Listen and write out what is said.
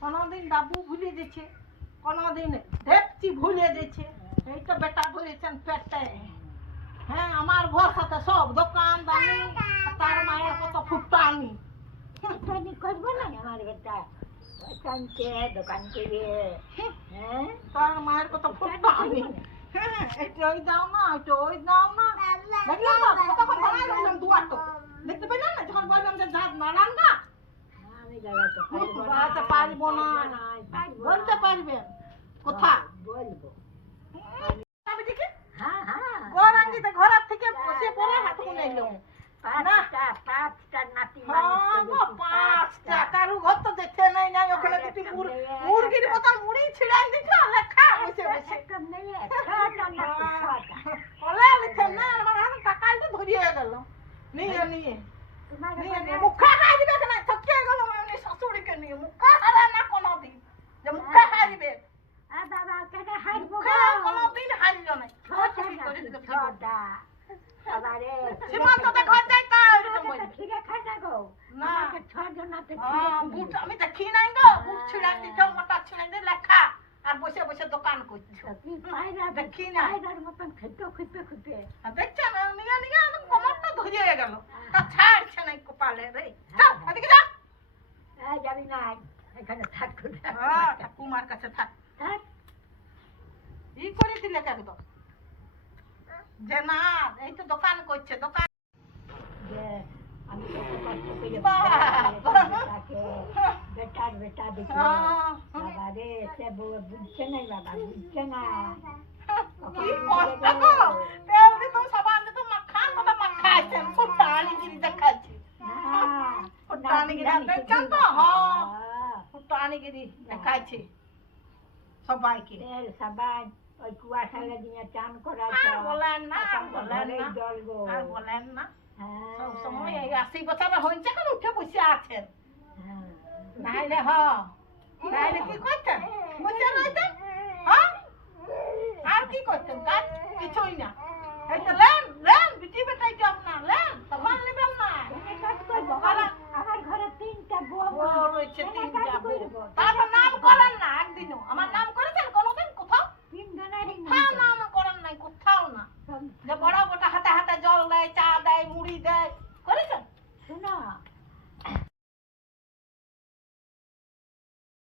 কোনোদিন ডাবু ভুলে দিচ্ছে, কোনোদিন ঢেপচি ভুলে দিচ্ছে। এই তো বেটা ধরেছেন পেটে। হ্যাঁ, আমার ভরসাতে সব দোকান দানি, তার মায়ের কত ফুটানি। করবো না আমার বেটা দোকান করে। হ্যাঁ, তার মায়ের কত ফুটানি। হ্যাঁ, এটা ওই দাও না, এটা ওই দাও না। দেখলাম না কতক্ষণ দাঁড়াই রইলাম দুয়ারটা। দেখতে পেলেন না যখন বললাম যে ঝাঁট নাড়ান না, আমি দাঁড়াতে দাঁড়াতে পারবো না। বলতে পারবেন কোথা বলবো। আমি দেখি হ্যাঁ হ্যাঁ, গৌরাঙ্গিতে ঘরের থেকে বসে পড়ে হাত মুনে এলো। পাঁচটা নাতি পাঁচটা কারু ঘর তো দেখে নাই নাই, ওখানে দুটি মুরগির মতন মুড়ি ছিড়াই দিচ্ছে লেখা বসে বসে। বলে লিখে না আমার হাতে টাকাই তো ধরিয়ে গেল। নিয়ে নিয়ে নিয়ে মুখা খাই দিবে না, ঠকিয়ে গেল মানে শাশুড়িকে নিয়ে। মুখা হারা না কোনোদিন, যে মুখা হারিবে কোনোদিন হারিল নাই। সীমান্ততে ঘর যাই তা না, আমি দেখি নাই গো। বুট ছিড়াই দিচ্ছ, মোটা ছিড়াই দিয়ে লেখা আর বসে বসে দোকান করছো। দেখি না দেখছেন নিয়ে নিয়ে আমার কোমরটা ধরিয়ে গেল। তা ছাড়ছে না কপালে রে। যাও এদিকে যাও। যাবি না এখানে থাক, ঠাকুমার কাছে থাক। থাক। ই করে দিলে একদম যে না এই তো দোকান করছে দোকান। আমি কত কষ্ট করে বেটার বেটা দেখি বাবা রে, সে বুঝছে না বাবা, বুঝছে না। কি কষ্ট গো, তেমনি তো সবাই তো মাখা কথা মাখাইছেন, ফুটানিগিরি দেখাচ্ছি। ফুটানিগিরি দেখছেন তো? হ্যাঁ, ফুটানিগিরি দেখাচ্ছি সবাইকে। সবাই ওই কুয়াশালে দিয়ে চান করা, আর বলেন না, আর বলেন না, জল গো, আর বলেন না। হ্যাঁ, সব সময় এই 80 বছরে হয়েছে কেন উঠে বসে আছেন? হ্যাঁ, নাইলে নাইলে কি করতেন? বসে রইতেন। হ্যাঁ, আর কি করতেন? কাজ কিছুই না।